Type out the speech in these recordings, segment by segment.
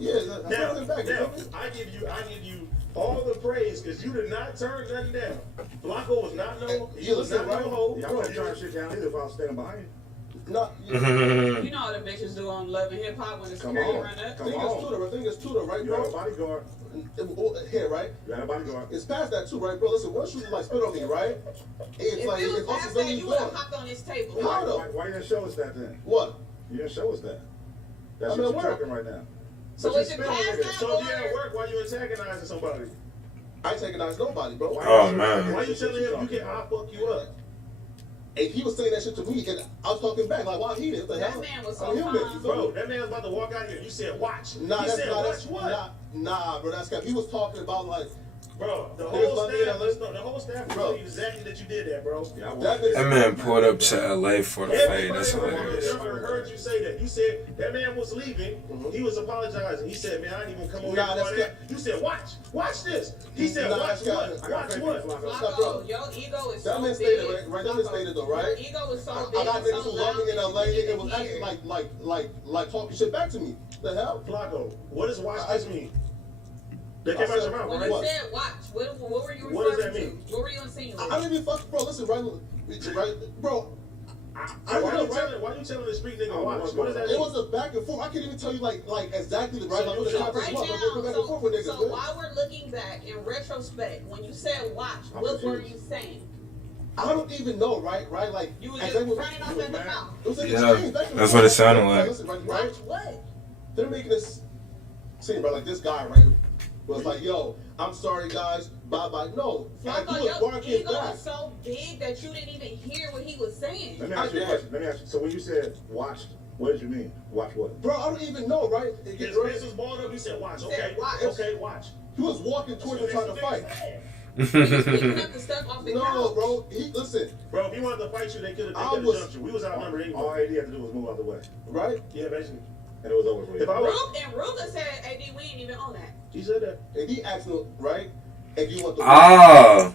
Yeah, that's back. Now, I give you all the praise because you did not turn nothing down. Blanco was not no. He was not no hoe. Yeah, I wouldn't turn shit down either if I was standing behind you. No, You know how the bitches do on Love and Hip Hop when the security run up. I think it's two, right, You got a bro? bodyguard. Here, right? You got a bodyguard. It's past that too, right, bro? Listen, once you like spit on me, right? It's If like you it's was also past then that, you you would gone. have hopped on this table. How though? Why you didn't show us that then? What? You didn't show us that. That's I'm at what you're work. talking right now. So But you is it spit on past niggas. that? So if you at work, why you antagonizing somebody? I ain't taking out nobody, bro. Oh, man. Why you telling him I'll fuck you up? And he was saying that shit to me, and I was talking back like, why he did? What the That hell? man was so I'm human, calm. you feel Bro, me? that man was about to walk out here. You said watch. Nah, He that's said not. watch That's what? nah, bro. That's cap. He was talking about like, Bro, the Here's whole my staff, deal, the whole staff will Bro. tell you exactly that you did that, bro. Yeah, That man pulled up to LA for the fade. That's hilarious. Everybody heard you say that. You said that man was leaving. He was apologizing. He said, "Man, I didn't even come over Nah, here that's for that." You said, "Watch this." He said, Nah, "Watch that's what? cap. Watch what?" Flaco, your ego is that so man big. stated, right? That man stated though, right? Your ego is so I big. got and niggas so who love me in loud LA that you and was can't actually hear. like talking shit back to me. The hell? Flaco, what does watch this mean? That came out your mouth, When right? you said watch, what were you referring What does that to? mean? What were you insinuating? I don't even fuck, bro. Listen, right, bro. I Why know, you right? telling the street nigga watch? What does that It mean? was a back and forth. I can't even tell you like exactly the right. Like, what the So conversation right was. Go back and forth with now, niggas. so man. while we're looking back in retrospect, when you said watch, what were you saying? I don't even know, right? Like You was just exactly running off at the mouth. It was an Yeah, exchange. Back and that's forth. what it sounded like. Listen, right? Watch what? They're making this scene, bro. Like this guy, right? Was like, yo, I'm sorry, guys. Bye bye. No, like, Flaco, he was your barking ego back. is so big that you didn't even hear what he was saying. Let me ask you a question. Let me ask you. So when you said watch, what did you mean? Watch what? Bro, I don't even know, right? It His gets face was balled up. He said, "Watch." He Okay, said, "Watch." okay, watch. He was walking towards me trying to fight. He was picking up the stuff off the No, couch. bro. Listen, Bro, if he wanted to fight you, they could I have was- jumped you. We was outnumbered All anyway. AD had to do was move out the way, right? Yeah, basically. and it was over for you. If I was, Ruka said, "AD, we ain't even on that." he said that. And he asked me, right? And you want the Ah,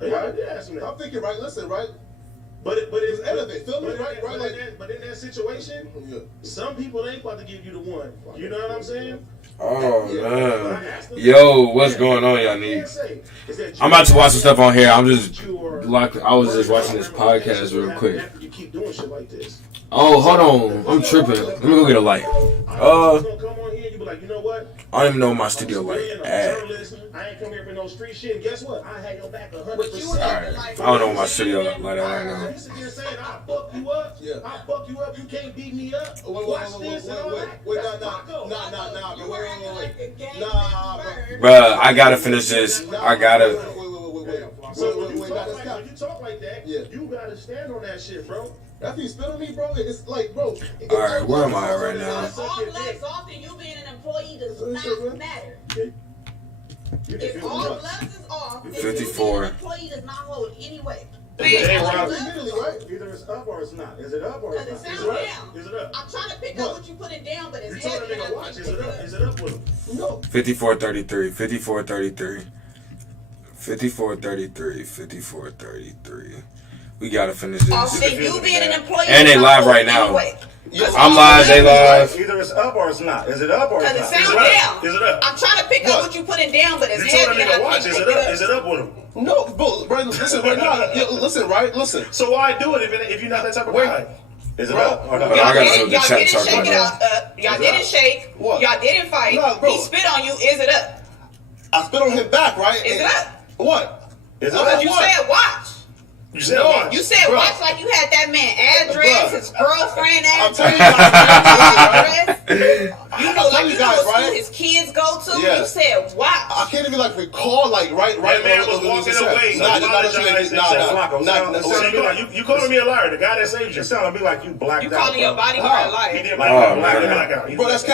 Yeah, I did ask him that. I'm thinking, right? Listen, right? But it's elevate, feel me? but in Right, that- right, but like- in that- But in that situation, Yeah. some people ain't about to give you the one. You know what I'm saying? oh But I man. asked him- Yo, what's going on, y'all I need? can't say. Is that I'm about to watch some stuff on here. I'm just you or- locked. I was just watching this podcast real quick. After you keep doing shit like this. Oh, hold on. I'm tripping. Let me go get a light. I'm gonna come on here and you be like, you know what? I don't even know where my studio I'm a light civilian, I'm a at. journalist. I ain't come here for no street shit. And guess what? I had your back 100%. But you were acting like I don't know where my studio light at right now. You sit there saying, I'll fuck you up. Yeah. I'll fuck you up. You can't beat me up. Watch this and all that. Wait, That's nah, Paco. nah, You bro. were acting like a gay Nah, bird. Bruh, I gotta finish this. I gotta. Wait. So when you, Nah, talk that's like, cap. when you talk like that, Yeah. you gotta stand on that shit, bro. After you spit on me, bro, it's like, bro. All right, where am I at right now? All gloves off and you being an employee does not matter. You can If feel all me. gloves is off, then 54. you being an employee does not hold any weight. Hey, All Rob. gloves Admittedly, is off. right? Either it's up or it's not. Is it up or it's Because it not? sounds Is it up? down. Is it up? I'm trying to pick up what you put it down, but You it's told heavy. that and I nigga watch. can't Is pick it it up? up. Is it up with him? No. 54-33. 54-33. 54-33. 54-33. We gotta finish Off this. then you being an employee. And they does not live hold right any now. weight. Yes. I'm live, they live. Either it's up or it's not. Is it up or it's Because not? it Is sounds it up? down. Is it up? I'm trying to pick up what you put it down, but it's You told heavy that and I nigga watch. can't Is pick it it up? up. Is it up with him? No, bro, right, listen, right now. Yeah, listen, right, listen. So why do it if you're not that type of Wait. guy? Is it Bro, up or not? I Y'all gotta didn't, tell the y'all chat didn't talk shake about it that. up. Y'all didn't shake. What? Y'all didn't fight. Nah, bro. He spit on you. Is it up? I spit on him back, right? Is it up? What? Is it Because up? you what? said watch. You said No, watch. You said Bruh. watch like you had that man address, Bruh. his girlfriend I'm address, telling you, address. You know, I'm like telling you you know guys, what school right? his kids go to. Yeah. You said watch. I can't even like recall like right. That man was walking away. Nah, Apologizing. You calling me a liar? The guy that saved you. It sounded to me like you blacked You out. calling your bro. bodyguard a He liar. did Oh, blackout. Bro, that's You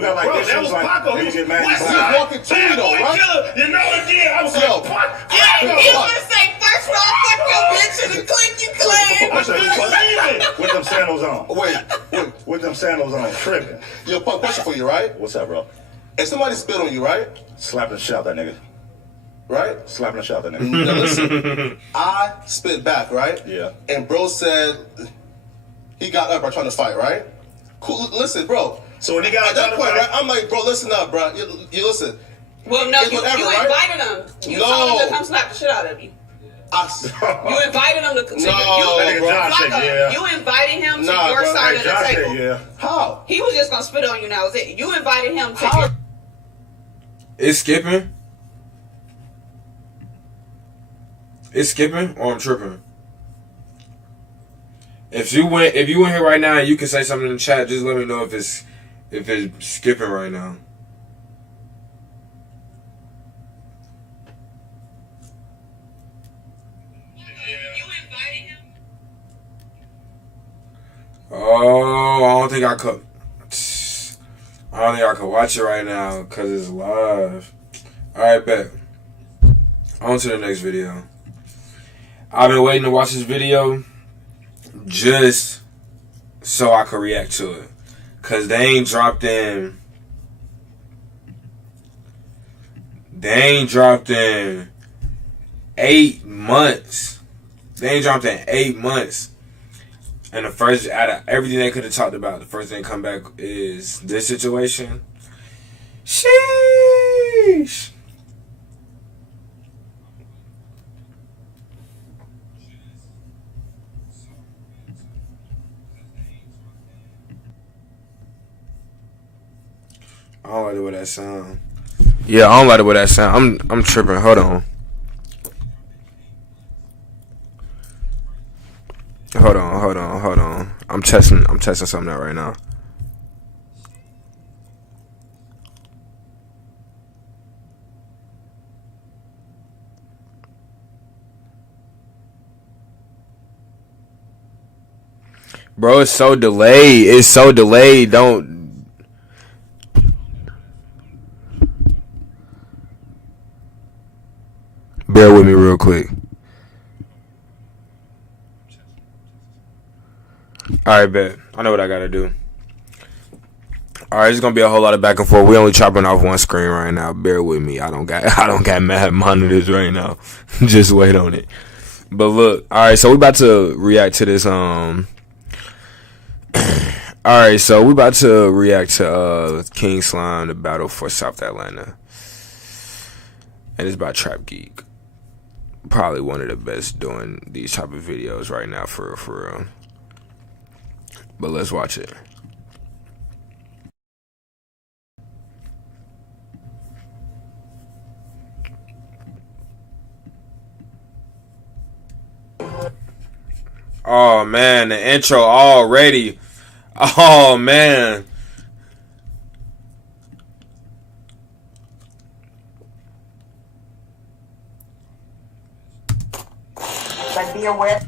got like Bro, this. that She was like, Paco. you He get was mad. West He's Side. Side. walking to me, Bad though, boy right? killer. You know it did. I was Yo. like, fuck. He Yo, was gonna say first round, fuck your bitch and the click you claim. With Believe it. them sandals on. Wait. With them sandals on. Tripping. Yo, Punk, question for you, right? What's up, bro? If somebody spit on you, right? Slap and shout that nigga. Right? Slap and shout that nigga. Now listen, I spit back, right? Yeah. And bro said he got up by trying to fight, right? Cool. Listen, bro. So when he got At that point, right, I'm like, bro, listen up, bro. You listen. Well, no, It's you whatever, right? invited him. You told him to come slap the shit out of you. You invited him to. No, nigga bro. Josh said yeah. You invited him to Nah, your bro. side Hey, of the Josh table. said yeah. How? He was just gonna spit on you. Now is it? You invited him to. How? Your, It's skipping. It's skipping, or I'm tripping. If you went here right now and you can say something in the chat, just let me know if it's skipping right now. Oh, I don't think I could watch it right now because it's live. Alright, bet. On to the next video. I've been waiting to watch this video just so I could react to it. Because they ain't dropped in 8 months. They ain't dropped in 8 months. And the first, out of everything they could have talked about, the first thing come back is this situation. Sheesh. I don't like the way that sound. Yeah, I don't like the way that sound. I'm tripping. Hold on. Hold on. I'm testing something out right now. Bro, it's so delayed. Don't. Bear with me real quick. Alright, bet. I know what I gotta do. Alright, it's gonna be a whole lot of back and forth. We only chopping off one screen right now. Bear with me. I don't got mad monitors right now. Just wait on it. But look, alright, so we about to react to this Alright, so we about to react to King Slime, the battle for South Atlanta. And it's by Trap Geek. Probably one of the best doing these type of videos right now, for real. But let's watch it. Oh man, the intro already. Oh man. But be aware.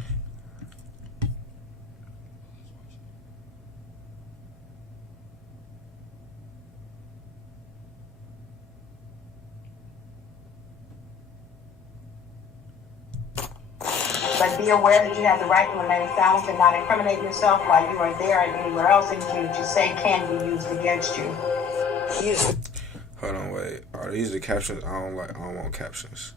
But be aware that you have the right to remain silent and not incriminate yourself while you are there and anywhere else anything that you say can be used against you. Hold on, wait. Are these the captions? I don't want captions.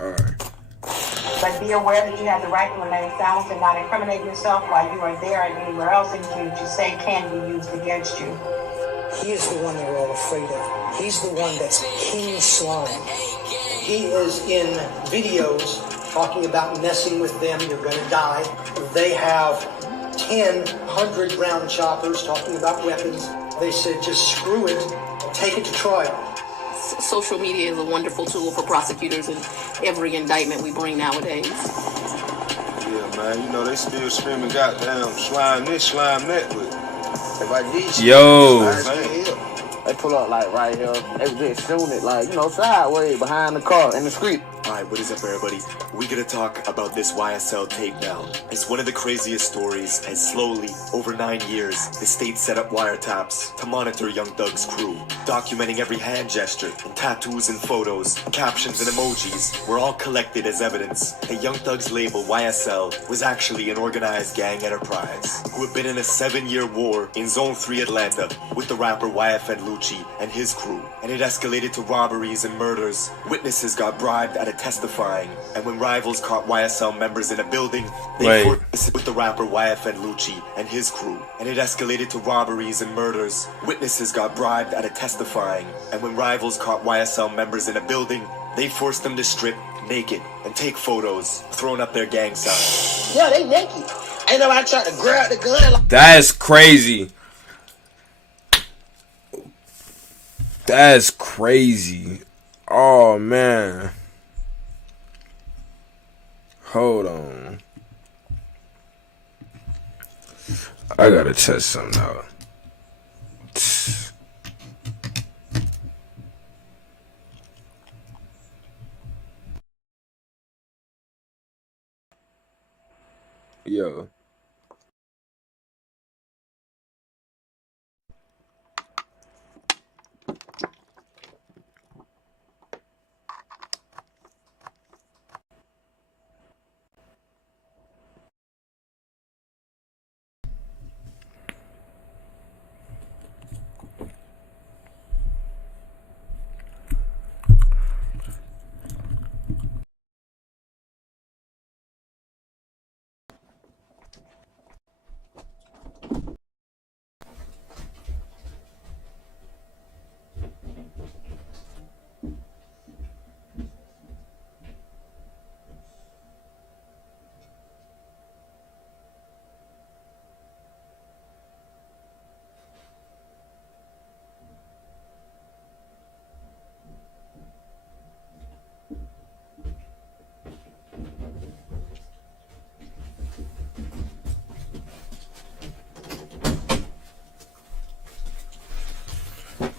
Alright. But be aware that you have the right to remain silent and not incriminate yourself while you are there and anywhere else anything that you say can be used against you. He is the one they're all afraid of. He's the one that's King Slime. He is in videos talking about messing with them, you're gonna die. They have 10 100-round choppers talking about weapons. They said just screw it, take it to trial. Social media is a wonderful tool for prosecutors in every indictment we bring nowadays. Yeah, man, you know they still screaming goddamn slime this, slime that, but like these Yo. They pull up like right here. They just shooting it like, sideways behind the car in the street. Alright, what is up everybody? We gotta talk about this YSL takedown. It's one of the craziest stories as slowly, over 9 years, the state set up wiretaps to monitor Young Thug's crew, documenting every hand gesture, and tattoos and photos, captions and emojis were all collected as evidence that Young Thug's label YSL was actually an organized gang enterprise who had been in a 7-year war in Zone 3 Atlanta with the rapper YFN Lucci and his crew, and it escalated to robberies and murders. Witnesses got bribed at a testifying, and when rivals caught YSL members in a building, they Wait. forced with the rapper YFN Lucci and his crew, and it escalated to robberies and murders. Witnesses got bribed out of testifying, and when rivals caught YSL members in a building, they forced them to strip naked and take photos, throwing up their gang signs. Yeah, they naked. Ain't nobody trying to grab the gun like That's crazy. That's crazy. Oh man. Hold on. I gotta test something out. Yo.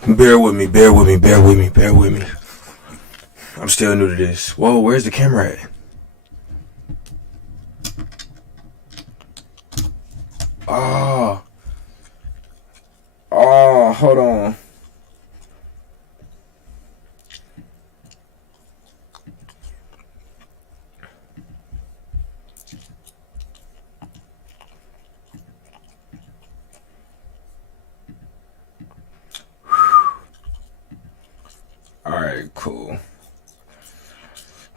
Bear with me, bear with me, bear with me, bear with me. I'm still new to this. Whoa, where's the camera at? Oh, hold on. Alright, cool.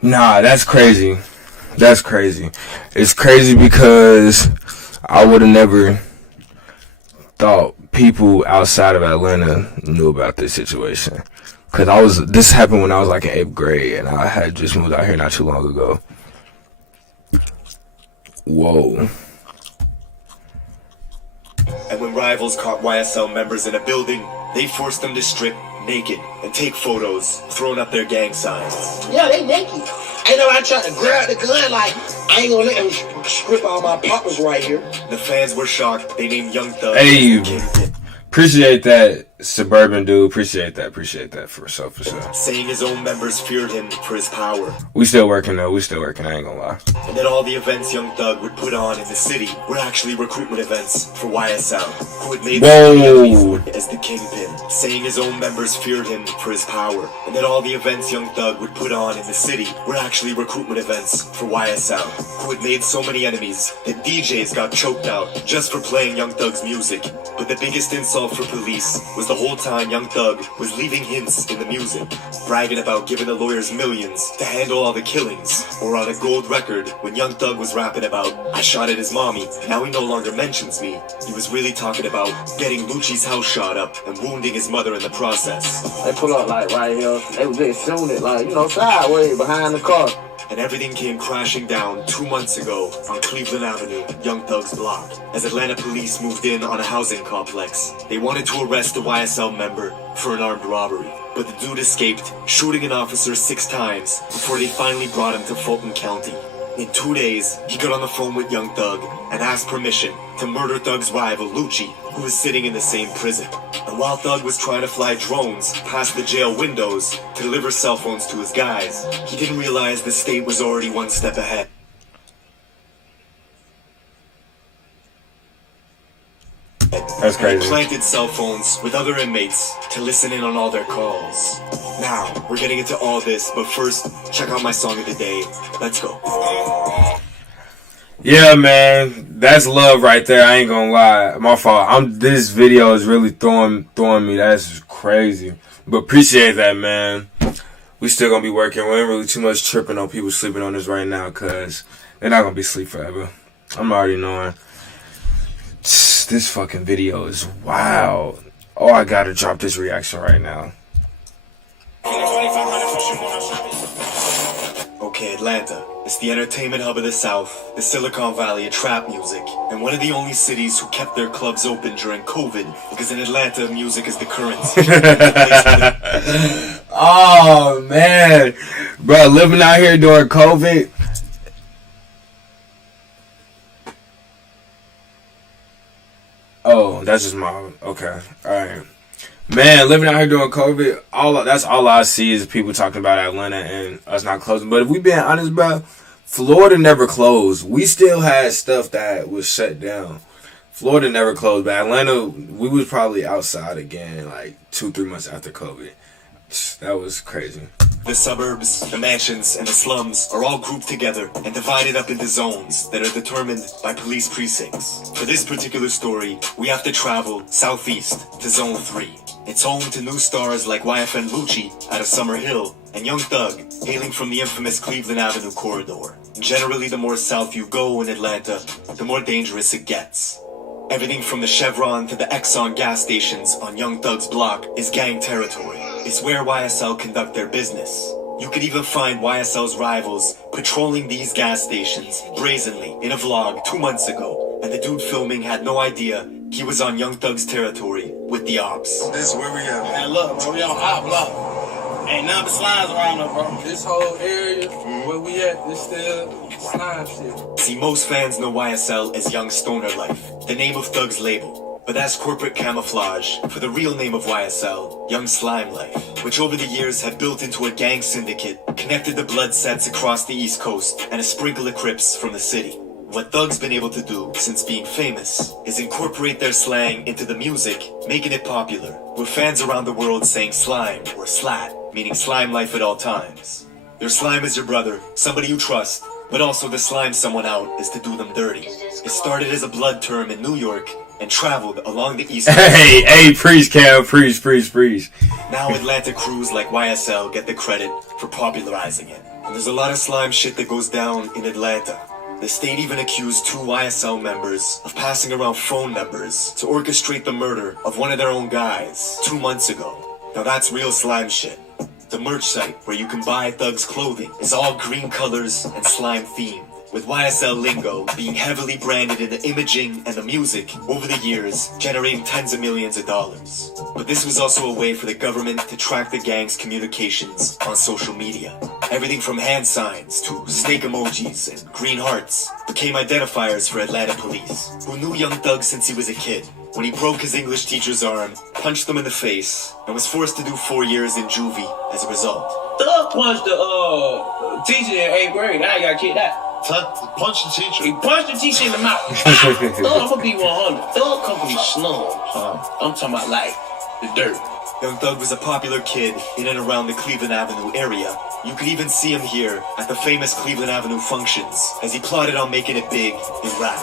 Nah, that's crazy. That's crazy. It's crazy because I would have never thought people outside of Atlanta knew about this situation. Cause this happened when I was like in 8th grade and I had just moved out here not too long ago. Whoa. And when rivals caught YSL members in a building, they forced them to strip naked and take photos, throwing up their gang signs. yeah, they naked. Ain't nobody trying to grab the gun like I ain't gonna let them strip all my poppers right here. The fans were shocked. They named Young Thug Hey, as the Kingpin, appreciate that, Suburban dude. Appreciate that for sure. saying his own members feared him for his power, We still working though. We still working. I ain't gonna lie. and that all the events Young Thug would put on in the city were actually recruitment events for YSL, who had made so many enemies Whoa. as the Kingpin, saying his own members feared him for his power, and that all the events Young Thug would put on in the city were actually recruitment events for YSL, who had made so many enemies that DJs got choked out just for playing Young Thug's music. But the biggest insult for police was the whole time Young Thug was leaving hints in the music, bragging about giving the lawyers millions to handle all the killings, or on a gold record when Young Thug was rapping about, I shot at his mommy, now he no longer mentions me. He was really talking about getting Lucci's house shot up and wounding his mother in the process. They pull up like right here. They was just shooting it like, sideways behind the car. And everything came crashing down 2 months ago on Cleveland Avenue, Young Thug's block, as Atlanta police moved in on a housing complex. They wanted to arrest a YSL member for an armed robbery, but the dude escaped, shooting an officer 6 times before they finally brought him to Fulton County. In 2 days, he got on the phone with Young Thug and asked permission to murder Thug's rival Lucci, who was sitting in the same prison. And while Thug was trying to fly drones past the jail windows to deliver cell phones to his guys, he didn't realize the state was already one step ahead. That's crazy. They planted cell phones with other inmates to listen in on all their calls. Now, we're getting into all this, but first, check out my song of the day. Let's go. Yeah, man, that's love right there. I ain't gonna lie. My fault. This video is really throwing me. That's crazy. But appreciate that, man. we still gonna be working. We ain't really too much tripping on people sleeping on this right now, cause they're not gonna be asleep forever. I'm already knowing. This fucking video is wild. Oh, I gotta drop this reaction right now. Okay, Atlanta. It's the entertainment hub of the South, the Silicon Valley of trap music, and one of the only cities who kept their clubs open during COVID, because in Atlanta, music is the currency. Oh, man. Bro, living out here during COVID. Oh, that's just my... Okay, alright. Man, living out here during COVID, that's all I see is people talking about Atlanta and us not closing. But if we being honest, bro, Florida never closed. We still had stuff that was shut down. Florida never closed, but Atlanta, we was probably outside again like 2-3 months after COVID. That was crazy. The suburbs, the mansions, and the slums are all grouped together and divided up into zones that are determined by police precincts. For this particular story, we have to travel southeast to Zone 3. It's home to new stars like YFN Lucci out of Summer Hill and Young Thug, hailing from the infamous Cleveland Avenue corridor. Generally, the more south you go in Atlanta, the more dangerous it gets. Everything from the Chevron to the Exxon gas stations on Young Thug's block is gang territory. It's where YSL conduct their business. You could even find YSL's rivals patrolling these gas stations brazenly in a vlog 2 months ago, and the dude filming had no idea he was on Young Thug's territory with the ops. This is where we at. Man, look, bro, we on our block. Ain't none but slimes around us, bro. This whole area where we at, this still slime shit. See, most fans know YSL as Young Stoner Life, the name of Thug's label. But that's corporate camouflage for the real name of YSL, Young Slime Life, which over the years had built into a gang syndicate, connected the blood sets across the East Coast, and a sprinkle of Crips from the city. What Thug's been able to do since being famous is incorporate their slang into the music, making it popular, with fans around the world saying slime or slat, meaning slime life at all times. Your slime is your brother, somebody you trust, but also to slime someone out is to do them dirty. It started as a blood term in New York and traveled along the East Coast. Hey, preach, Cam, preach. Now Atlanta crews like YSL get the credit for popularizing it. And there's a lot of slime shit that goes down in Atlanta. The state even accused 2 YSL members of passing around phone numbers to orchestrate the murder of one of their own guys 2 months ago. Now that's real slime shit. The merch site where you can buy Thug's clothing is all green colors and slime themed, with YSL lingo being heavily branded in the imaging and the music over the years, generating tens of millions of dollars. But this was also a way for the government to track the gang's communications on social media. Everything from hand signs to snake emojis and green hearts became identifiers for Atlanta police, who knew Young Thug since he was a kid, when he broke his English teacher's arm, punched him in the face, and was forced to do 4 years in juvie as a result. Thug punched the teacher in 8th grade. Now he got kicked out. Punch the teacher. He punched the teacher in the mouth. Thug, I'm gonna be 100. Thug come from these slums. I'm talking about like the dirt. Young Thug was a popular kid in and around the Cleveland Avenue area. You could even see him here at the famous Cleveland Avenue functions as he plotted on making it big in rap.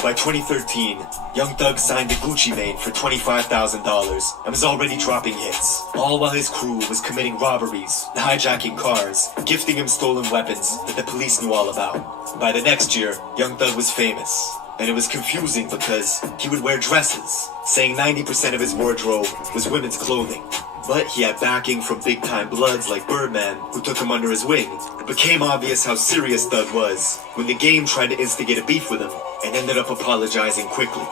By 2013, Young Thug signed to Gucci Mane for $25,000 and was already dropping hits, all while his crew was committing robberies, hijacking cars, gifting him stolen weapons that the police knew all about. By the next year, Young Thug was famous, and it was confusing because he would wear dresses, saying 90% of his wardrobe was women's clothing. But he had backing from big-time bloods like Birdman, who took him under his wing. It became obvious how serious Thug was when the game tried to instigate a beef with him and ended up apologizing quickly.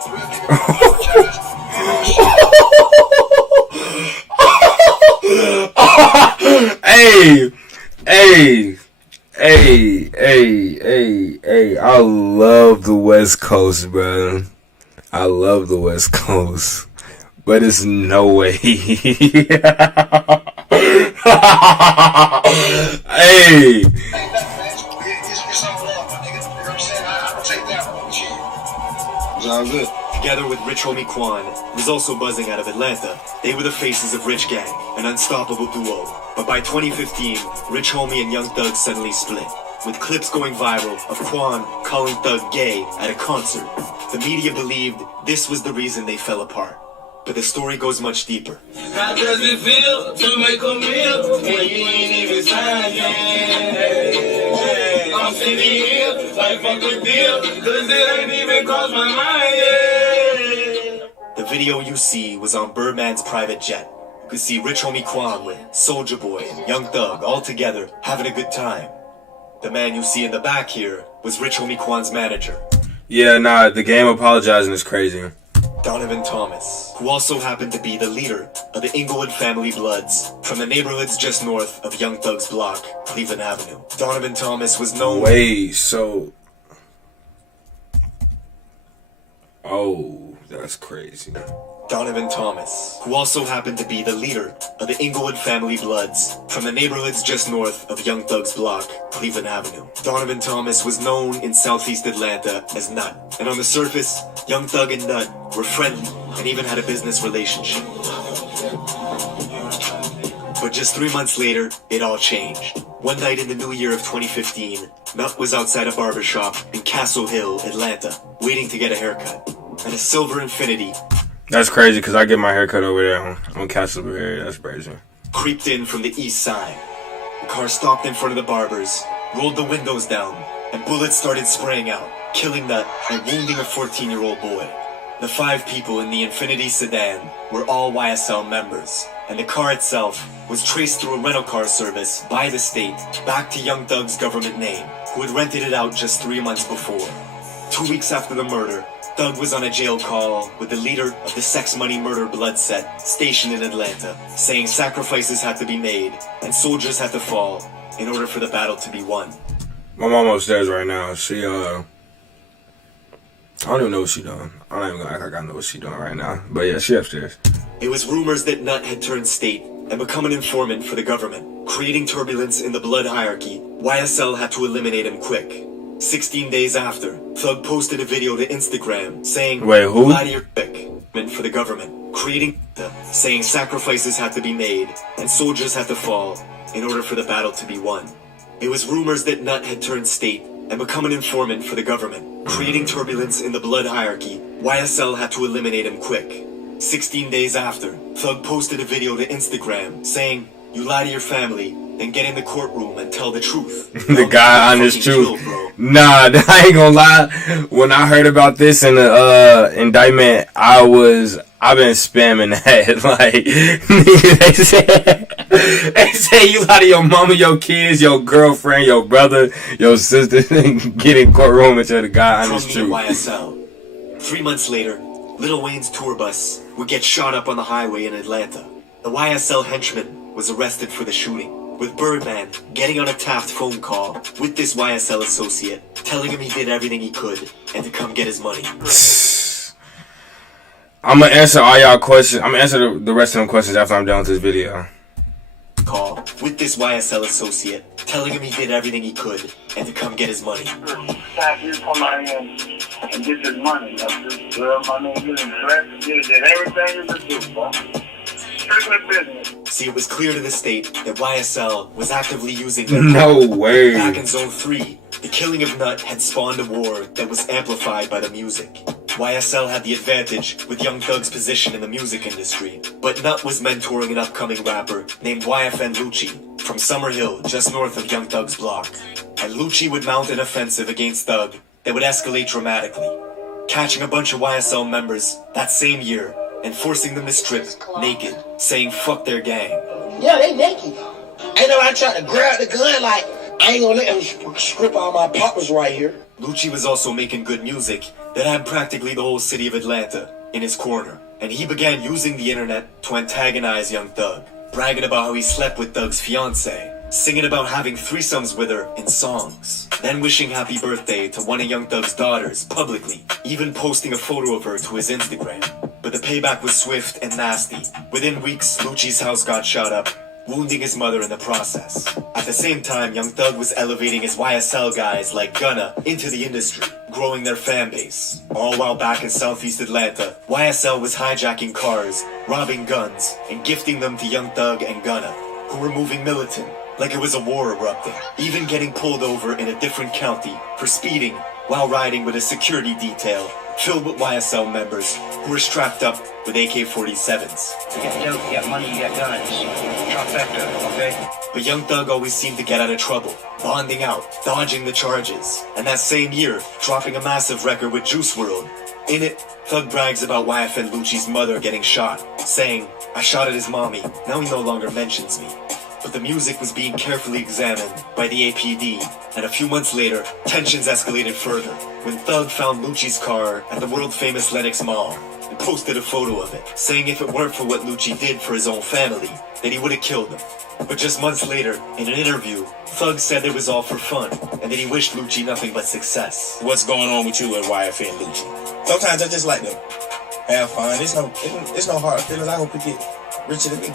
Hey, I love the West Coast, bro. I love the West Coast. But it's no way. Hey. Sounds good. Together with Rich Homie Quan, who was also buzzing out of Atlanta, they were the faces of Rich Gang, an unstoppable duo. But by 2015, Rich Homie and Young Thug suddenly split, with clips going viral of Quan calling Thug gay at a concert. The media believed this was the reason they fell apart. But the story goes much deeper. How does it feel to make a meal when you ain't even signed yet? I'm sitting here like fuck a deal, cause it ain't even crossed my mind yet. The video you see was on Birdman's private jet. You could see Rich Homie Quan with Soulja Boy and Young Thug all together having a good time. The man you see in the back here was Rich Homie Quan's manager. Yeah, nah, the game apologizing is crazy. Donovan Thomas, who also happened to be the leader of the Inglewood Family Bloods from the neighborhoods just north of Young Thug's block, Cleveland Avenue. Donovan Thomas was known... Wait, so... Oh, that's crazy. Donovan Thomas, who also happened to be the leader of the Inglewood Family Bloods from the neighborhoods just north of Young Thug's block, Cleveland Avenue. Donovan Thomas was known in Southeast Atlanta as Nut, and on the surface, Young Thug and Nut were friendly and even had a business relationship. But just 3 months later, it all changed. One night in the new year of 2015, Nut was outside a barbershop in Castle Hill, Atlanta, waiting to get a haircut. And a silver Infiniti... That's crazy, because I get my haircut over there on Castle area. That's crazy. Creeped in from the east side. The car stopped in front of the barber's, rolled the windows down, and bullets started spraying out, killing Nut and wounding a 14-year-old boy. The 5 people in the Infiniti sedan were all YSL members, and the car itself was traced through a rental car service by the state back to Young Thug's government name, who had rented it out just 3 months before. 2 weeks after the murder, Thug was on a jail call with the leader of the Sex Money Murder Blood Set stationed in Atlanta, saying sacrifices had to be made and soldiers had to fall in order for the battle to be won. My mom upstairs right now. She, I don't even know what she doing. I'm not even gonna act like I know what she doing right now. But yeah, she upstairs. It was rumors that Nut had turned state and become an informant for the government, creating turbulence in the blood hierarchy. YSL had to eliminate him quick. 16 days after, Thug posted a video to Instagram saying, "Wait, who? Lie to your quick for the government, creating saying sacrifices had to be made and soldiers had to fall in order for the battle to be won." It was rumors that Nut had turned state and become an informant for the government, creating turbulence in the blood hierarchy. YSL had to eliminate him quick. 16 days after, Thug posted a video to Instagram saying, "You lie to your family, then get in the courtroom and tell the truth." The guy on his truth. Nah, I ain't gonna lie. When I heard about this in the indictment, I've been spamming that. Like, they say you lie to your mama, your kids, your girlfriend, your brother, your sister, get in courtroom and tell the guy on his truth. YSL. 3 months later, Lil Wayne's tour bus would get shot up on the highway in Atlanta. The YSL henchman was arrested for the shooting, with Birdman getting on a Taft phone call with this YSL associate, telling him he did everything he could and to come get his money. I'm gonna answer all y'all questions. I'm gonna answer the rest of them questions after I'm done with this video. Call with this YSL associate, telling him he did everything he could and to come get his money. Tap you for my and get this money. That's just my name getting blessed. You did everything you could do, bro. See, it was clear to the state that YSL was actively using their No way. Back in Zone 3, the killing of Nut had spawned a war that was amplified by the music. YSL had the advantage with Young Thug's position in the music industry, but Nut was mentoring an upcoming rapper named YFN Lucci from Summer Hill, just north of Young Thug's block. And Lucci would mount an offensive against Thug that would escalate dramatically, catching a bunch of YSL members that same year and forcing them to strip naked, saying fuck their gang. Yeah, they naked. Ain't nobody trying to grab the gun like, I ain't gonna let them strip all my poppers right here. Lucci was also making good music that had practically the whole city of Atlanta in his corner, and he began using the internet to antagonize Young Thug, bragging about how he slept with Thug's fiancée, singing about having threesomes with her in songs, then wishing happy birthday to one of Young Thug's daughters publicly, even posting a photo of her to his Instagram. But the payback was swift and nasty. Within weeks, Lucci's house got shot up, wounding his mother in the process. At the same time, Young Thug was elevating his YSL guys like Gunna into the industry, growing their fan base. All while back in Southeast Atlanta, YSL was hijacking cars, robbing guns, and gifting them to Young Thug and Gunna, who were moving militant, like it was a war erupting, even getting pulled over in a different county for speeding while riding with a security detail filled with YSL members who were strapped up with AK-47s. You got dope, you got money, you got guns. Trifecta, okay? But Young Thug always seemed to get out of trouble, bonding out, dodging the charges, and that same year, dropping a massive record with Juice WRLD. In it, Thug brags about YFN Lucci's mother getting shot, saying, "I shot at his mommy, now he no longer mentions me." But the music was being carefully examined by the APD, and a few months later, tensions escalated further when Thug found Lucci's car at the world-famous Lenox Mall and posted a photo of it, saying if it weren't for what Lucci did for his own family, that he would have killed him. But just months later, in an interview, Thug said it was all for fun, and that he wished Lucci nothing but success. What's going on with you at YFN Lucci? Sometimes I just like to have fun. It's no hard feelings. I hope you get richer than me.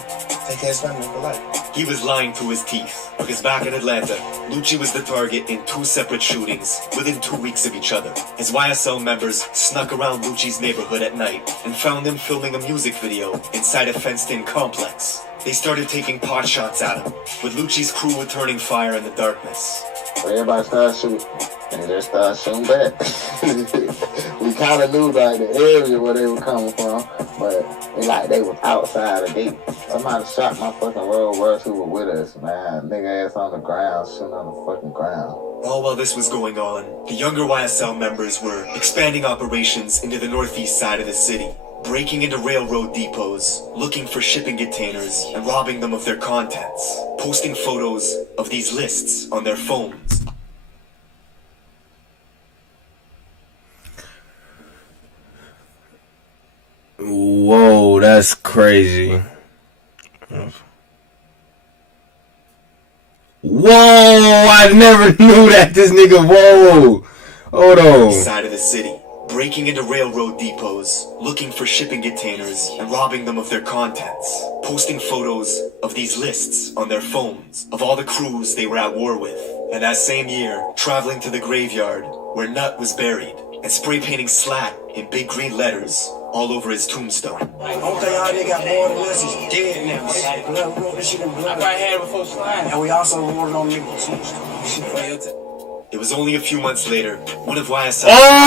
Take care of his family for life. He was lying through his teeth, because back in Atlanta, Lucci was the target in 2 separate shootings within 2 weeks of each other. His YSL members snuck around Lucci's neighborhood at night and found him filming a music video inside a fenced-in complex. They started taking pot shots at him, with Lucci's crew returning fire in the darkness. Everybody started shooting, and they just started shooting back. We kind of knew like the area where they were coming from, but they was outside the gate. Somebody shot my fucking World War II who were with us, man. Nigga ass on the ground, shooting on the fucking ground. All while this was going on, the younger YSL members were expanding operations into the northeast side of the city, breaking into railroad depots, looking for shipping containers, and robbing them of their contents, posting photos of these lists on their phones. Whoa, that's crazy. Whoa, I never knew that this nigga, whoa. Hold on. Side of the city, breaking into railroad depots, looking for shipping containers, and robbing them of their contents, posting photos of these lists on their phones of all the crews they were at war with. And that same year, traveling to the graveyard where Nut was buried, and spray painting SLAT in big green letters all over his tombstone. Don't think all they got more than us is dead now. Blood wrote this shit in blood. I probably had it before slime. And we also wrote it on niggas' tombstone. It was only a few months later, one of YSL... Oh!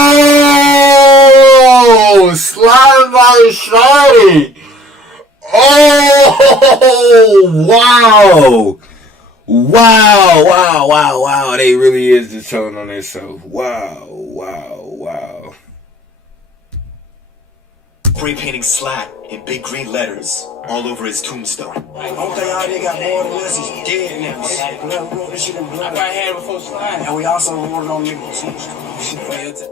Slime by Shawty! Oh! Wow! Wow! They really is just telling on themselves. Wow. Spray painting SLAT in big green letters all over his tombstone. Don't think all they got more than us is dead now. Blood wrote this shit in blood. I probably had it before slime. And we also wrote it on niggas' tombstone.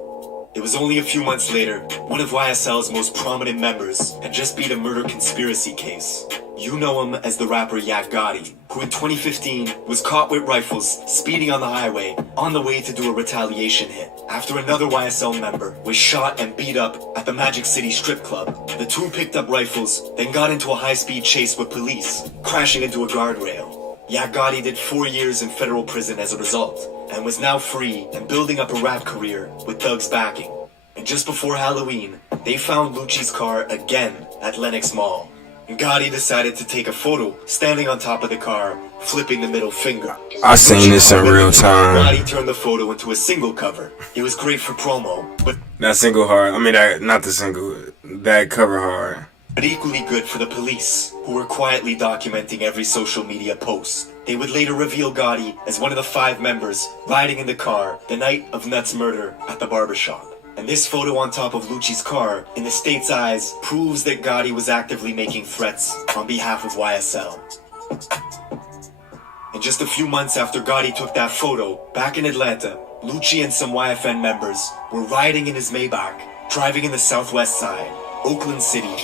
It was only a few months later, one of YSL's most prominent members had just beat a murder conspiracy case. You know him as the rapper Yak Gotti, who in 2015 was caught with rifles speeding on the highway on the way to do a retaliation hit after another YSL member was shot and beat up at the Magic City strip club. The two picked up rifles, then got into a high-speed chase with police, crashing into a guardrail. Yak Gotti did 4 years in federal prison as a result, and was now free and building up a rap career with Thug's backing. And just before Halloween, they found Lucci's car again at Lenox Mall. And Gotti decided to take a photo standing on top of the car, flipping the middle finger. I seen this in real time. Gotti turned the photo into a single cover. It was great for promo, but that cover hard. But equally good for the police, who were quietly documenting every social media post. They would later reveal Gotti as one of the 5 members riding in the car the night of Nut's murder at the barbershop. And this photo on top of Lucci's car, in the state's eyes, proves that Gotti was actively making threats on behalf of YSL. And just a few months after Gotti took that photo, back in Atlanta, Lucci and some YFN members were riding in his Maybach, driving in the southwest side, Oakland City,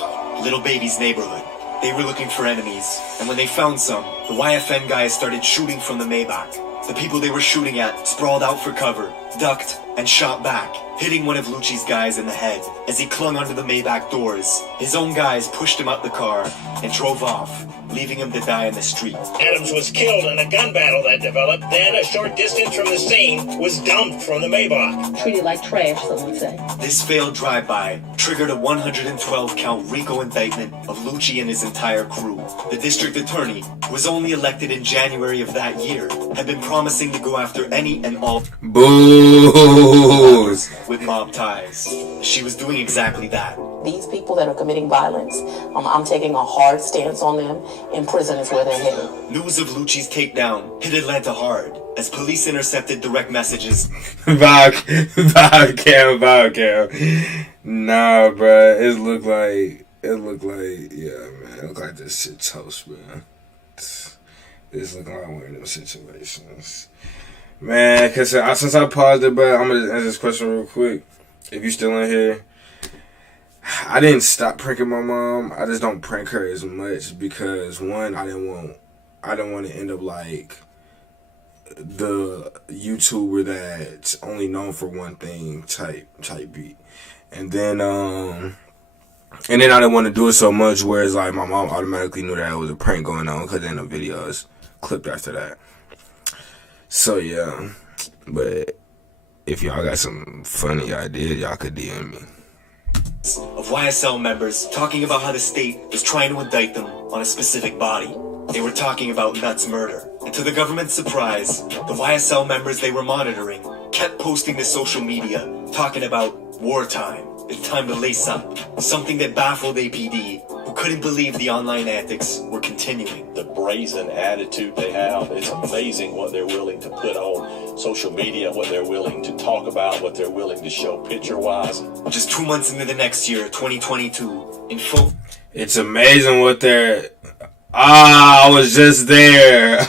Little Baby's neighborhood. They were looking for enemies, and when they found some, the YFN guys started shooting from the Maybach. The people they were shooting at sprawled out for cover, ducked, and shot back, hitting one of Lucci's guys in the head as he clung onto the Maybach doors. His own guys pushed him out the car and drove off, leaving him to die in the street. Adams was killed in a gun battle that developed. Then, a short distance from the scene, was dumped from the Maybach. Treated like trash, some would say. This failed drive-by triggered a 112-count RICO indictment of Lucci and his entire crew. The district attorney, who was only elected in January of that year, had been promising to go after any and all booze with mob ties. She was doing exactly that. These people that are committing violence, I'm taking a hard stance on them, and prison is where they're headed. News of Lucci's takedown hit Atlanta hard as police intercepted direct messages. Bow cam. Nah, bruh. It looked like, yeah, man. It looked like this shit toast, man. This looking like one of them situations. Man, cause since I paused it, but I'm gonna just answer this question real quick. If you still in here, I didn't stop pranking my mom. I just don't prank her as much because one, I didn't want to end up like the YouTuber that's only known for one thing type beat, and then I didn't want to do it so much where it's like my mom automatically knew that it was a prank going on because then the videos clipped after that. So yeah, but if y'all got some funny ideas, y'all could DM me. Of YSL members talking about how the state was trying to indict them on a specific body. They were talking about Nuts' murder. And to the government's surprise, the YSL members they were monitoring kept posting to social media talking about wartime. It's time to lace up. Something that baffled APD, who couldn't believe the online antics were continuing. The brazen attitude they have, it's amazing what they're willing to put on social media, what they're willing to talk about, what they're willing to show picture-wise. Just 2 months into the next year, 2022, in full... It's amazing what they're... I was just there.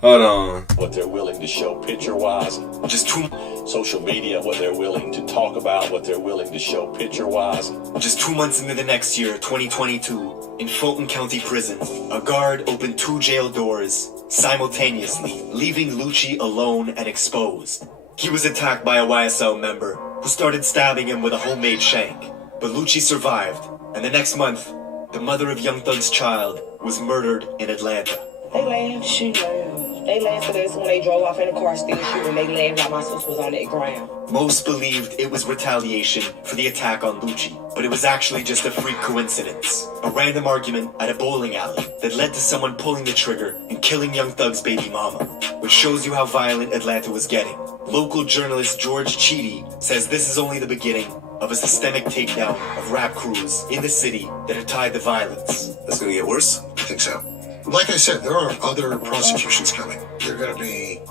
Hold on. What they're willing to show picture-wise. Just 2... Social media, what they're willing to talk about, what they're willing to show picture-wise. Just 2 months into the next year, 2022, in Fulton County Prison, a guard opened 2 jail doors simultaneously, leaving Lucci alone and exposed. He was attacked by a YSL member who started stabbing him with a homemade shank. But Lucci survived, and the next month, the mother of Young Thug's child was murdered in Atlanta. They laughed, she laughed. They laughed at us when they drove off in the car still shooting. They laughed while my sister was on that ground. Most believed it was retaliation for the attack on Lucci, but it was actually just a freak coincidence. A random argument at a bowling alley that led to someone pulling the trigger and killing Young Thug's baby mama, which shows you how violent Atlanta was getting. Local journalist George Cheedy says this is only the beginning of a systemic takedown of rap crews in the city that are tied to violence. That's gonna get worse? I think so. Like I said, there are other prosecutions coming. They're going to be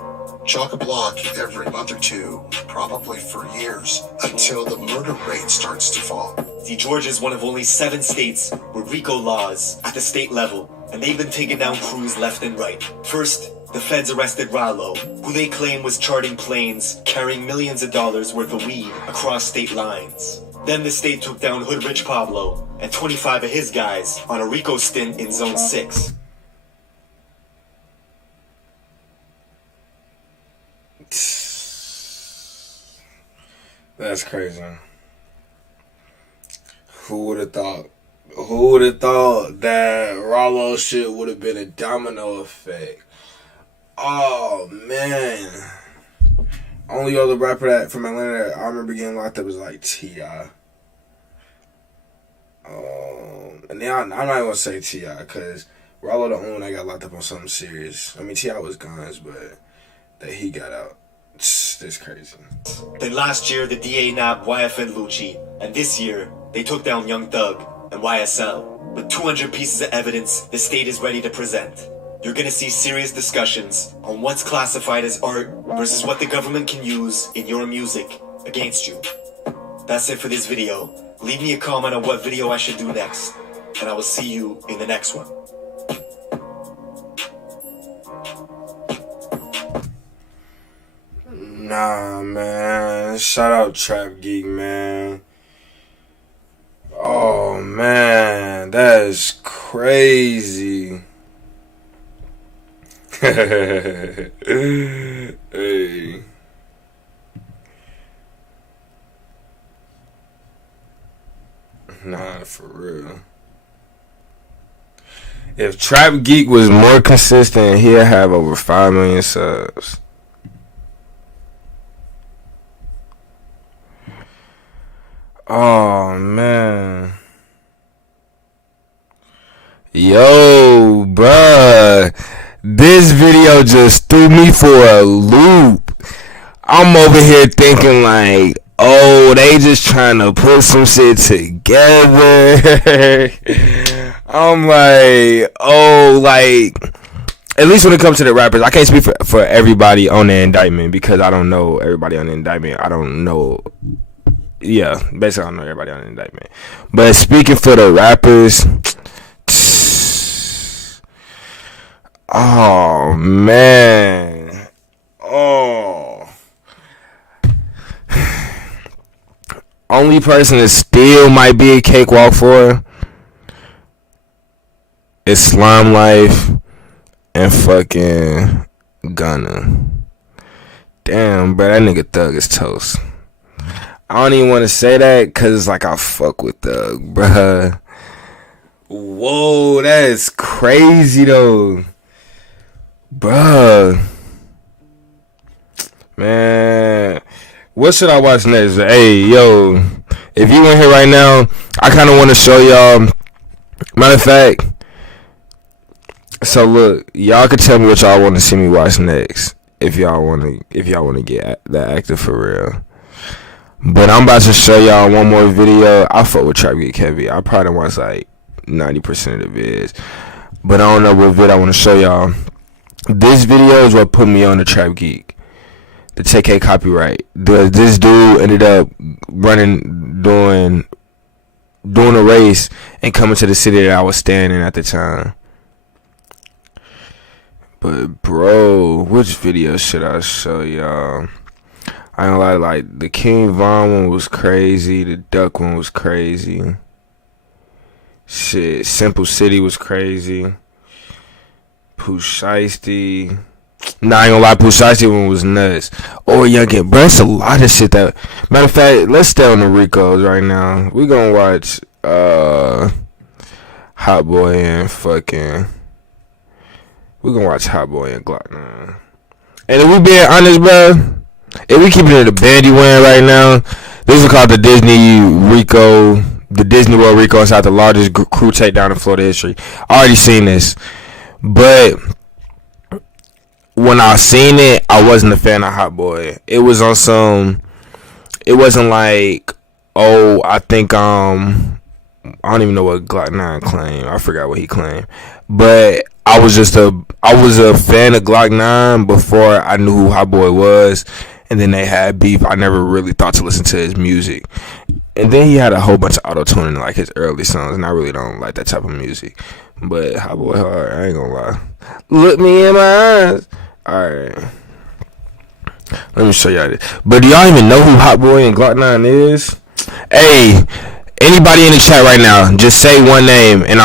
chock-a-block every month or two, probably for years, until the murder rate starts to fall. See, Georgia is one of only 7 states with RICO laws at the state level, and they've been taking down crews left and right. First, the feds arrested Rallo, who they claim was charting planes carrying millions of dollars worth of weed across state lines. Then the state took down Hood Rich Pablo and 25 of his guys on a RICO stint in Zone 6. That's crazy. Who would have thought? Who would have thought that Rollo shit would have been a domino effect? Oh man! Only other rapper that from Atlanta that I remember getting locked up was like T.I. And then I'm not even gonna say T.I. because Rollo the only one that got locked up on something serious. I mean T.I. was guns, but that he got out. That's crazy. Then last year, the DA nabbed YFN Lucci, and this year, they took down Young Thug and YSL. With 200 pieces of evidence the state is ready to present, you're gonna see serious discussions on what's classified as art versus what the government can use in your music against you. That's it for this video. Leave me a comment on what video I should do next, and I will see you in the next one. Nah, man. Shout out Trap Geek, man. Oh, man. That is crazy. Hey. Nah, for real. If Trap Geek was more consistent, he'd have over 5 million subs. Oh, man. Yo, bruh. This video just threw me for a loop. I'm over here thinking like, oh, they just trying to put some shit together. I'm like, oh, like, at least when it comes to the rappers, I can't speak for everybody on the indictment because I don't know everybody on the indictment. I don't know. Yeah, basically I don't know everybody on the indictment. But speaking for the rappers, oh, man. Oh. Only person that still might be a cakewalk for is Slime Life and fucking Gunna. Damn, bro, that nigga Thug is toast. I don't even want to say that because it's like I fuck with Thug, bruh. Whoa, that is crazy though. Bruh. Man. What should I watch next? Hey, yo. If you in here right now, I kind of want to show y'all. Matter of fact. So look, y'all can tell me what y'all want to see me watch next. If y'all want to get that active for real. But I'm about to show y'all one more video. I fuck with Trap Geek heavy. I probably watch like 90% of the vids. But I don't know what vid I want to show y'all. This video is what put me on the Trap Geek. The TK copyright. This dude ended up doing a race and coming to the city that I was staying in at the time. But bro, which video should I show y'all? I don't like the King Von one was crazy. The Duck one was crazy. Shit, Simple City was crazy. Pooh Shiesty. Nah, I ain't gonna lie, Pooh Shiesty one was nuts. Or Youngin, bro, it's a lot of shit that. Matter of fact, let's stay on the Ricos right now. We gonna watch Hot Boy and fucking. We gonna watch Hot Boy and Glock 9. And if we being honest, bro. If we keeping it the band you wearing right now, this is called the Disney World Rico. It's not the largest crew takedown in Florida history. I already seen this, but when I seen it, I wasn't a fan of Hot Boy. It was on some. It wasn't like, oh, I think I don't even know what Glock 9 claimed. I forgot what he claimed, but I was a fan of Glock 9 before I knew who Hot Boy was. And then they had beef. I never really thought to listen to his music. And then he had a whole bunch of auto-tuning in like his early songs. And I really don't like that type of music. But Hot Boy hard, I ain't gonna lie. Look me in my eyes. Alright. Let me show y'all this. But do y'all even know who Hot Boy and Glock 9 is? Hey, anybody in the chat right now, just say one name and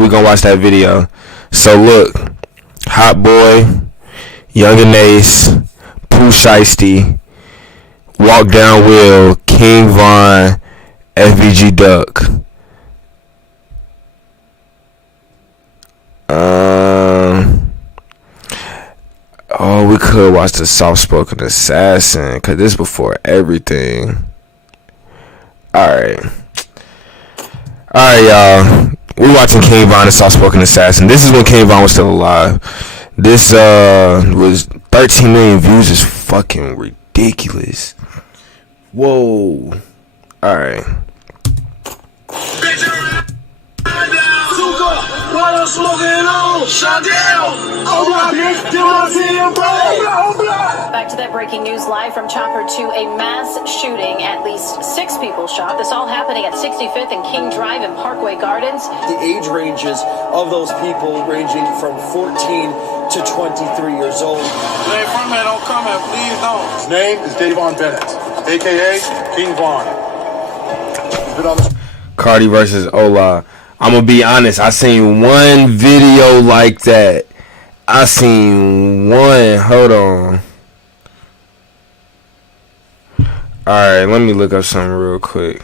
we're gonna watch that video. So look, Hot Boy, Youngin Ace, Pooh Shiesty, Walk Down Will, King Von, FBG Duck. Oh, we could watch the Soft Spoken Assassin, because this is before everything. Alright, y'all. We're watching King Von, the Soft Spoken Assassin. This is when King Von was still alive. This was 13 million views. Is fucking ridiculous. Whoa. Alright. Back to that breaking news live from Chopper to a mass shooting. At least 6 people shot. This all happening at 65th and King Drive in Parkway Gardens. The age ranges of those people ranging from 14 to 23 years old. Hey, front man, don't come here, please don't. His name is Davon Bennett, a.k.a. King Von. Cardi versus Ola. I'm gonna be honest, I seen one video like that. I seen one. Hold on. Alright, let me look up something real quick.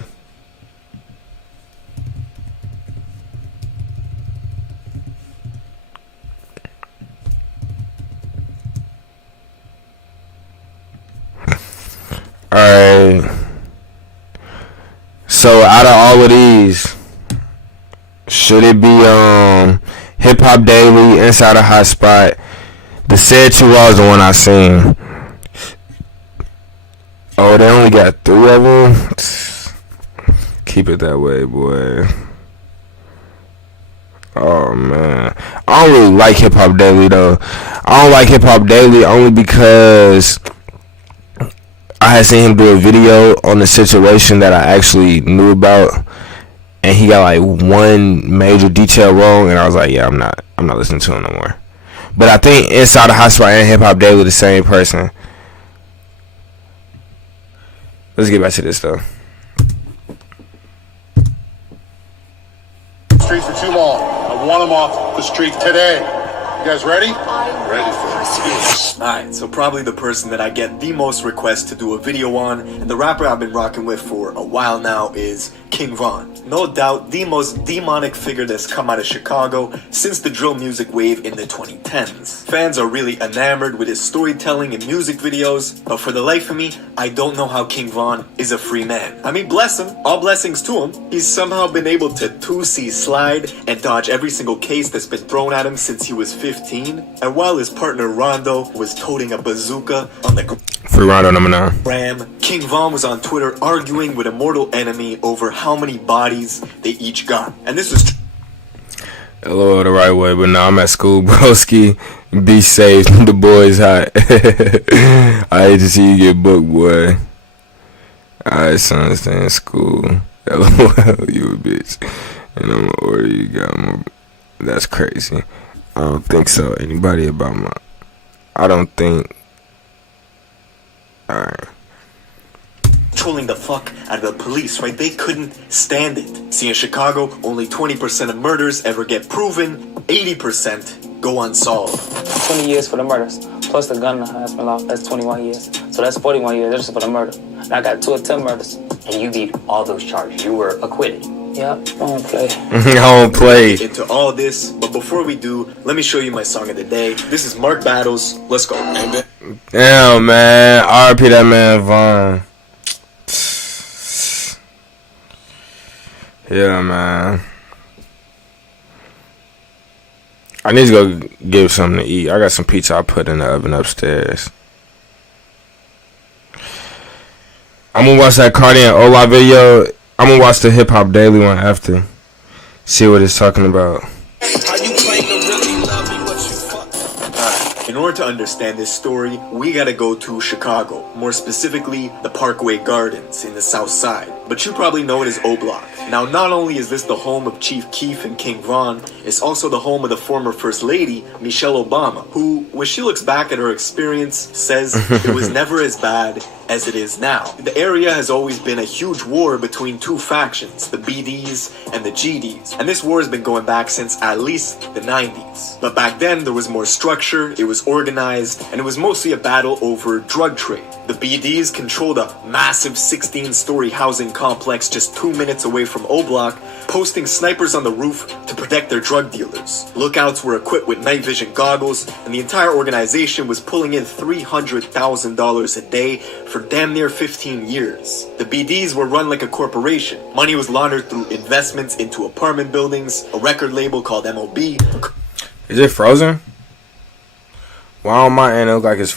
So out of all of these, should it be Hip Hop Daily, Inside a Hot Spot? The Said 2 Raw is the one I seen. Oh, they only got 3 of them. Keep it that way, boy. Oh man, I don't really like Hip Hop Daily though. I don't like Hip Hop Daily only because I had seen him do a video on the situation that I actually knew about, and he got like one major detail wrong, and I was like, yeah, I'm not listening to him no more. But I think Inside the Hot Spot and Hip Hop Daily the same person. Let's get back to this though. Streets for 2 more. I want them off the street today. You guys ready? Ready for it. Alright, so probably the person that I get the most requests to do a video on, and the rapper I've been rocking with for a while now, is King Von. No doubt the most demonic figure that's come out of Chicago since the drill music wave in the 2010s. Fans are really enamored with his storytelling and music videos, but for the life of me, I don't know how King Von is a free man. I mean, bless him, all blessings to him. He's somehow been able to 2C slide and dodge every single case that's been thrown at him since he was 15. And while his partner Rondo was toting a bazooka on the Free Rondo number 9. Ram, King Von was on Twitter arguing with a mortal enemy over how many bodies they each got. And this was LOL the right way, but now I'm at school, broski. Be safe, the boy's hot. I hate to see you get booked, boy. Alright, son, stay in school. LOL, you a bitch. And I'm gonna order you got more. That's crazy. I don't think so. Anybody about my... I don't think... Alright. Trolling the fuck out of the police, right? They couldn't stand it. See, in Chicago, only 20% of murders ever get proven, 80% go unsolved. 20 years for the murders, plus the gun enhancement law, that's 21 years. So that's 41 years just for the murder. And I got 2 attempt murders. And you beat all those charges. You were acquitted. Yep, I don't play. I don't play. Into all this, but before we do, let me show you my song of the day. This is Mark Battles. Let's go. Damn, man. RP that man, Von. Yeah, man. I need to go give something to eat. I got some pizza I put in the oven upstairs. I'm gonna watch that Cardi and Ola video. I'm gonna watch the Hip Hop Daily one after. See what it's talking about. In order to understand this story, we gotta go to Chicago, more specifically the Parkway Gardens in the South Side. But you probably know it as O-Block. Now, not only is this the home of Chief Keef and King Von, it's also the home of the former First Lady, Michelle Obama, who, when she looks back at her experience, says it was never as bad as it is now. The area has always been a huge war between 2 factions, the BDs and the GDs, and this war has been going back since at least the 90s. But back then, there was more structure, it was organized, and it was mostly a battle over drug trade. The BDs controlled a massive 16-story housing complex just 2 minutes away from O-Block, posting snipers on the roof to protect their drug dealers. Lookouts were equipped with night vision goggles, and the entire organization was pulling in $300,000 a day for damn near 15 years. The BDs were run like a corporation. Money was laundered through investments into apartment buildings, a record label called MOB. Is it frozen? Why on my end it look like it's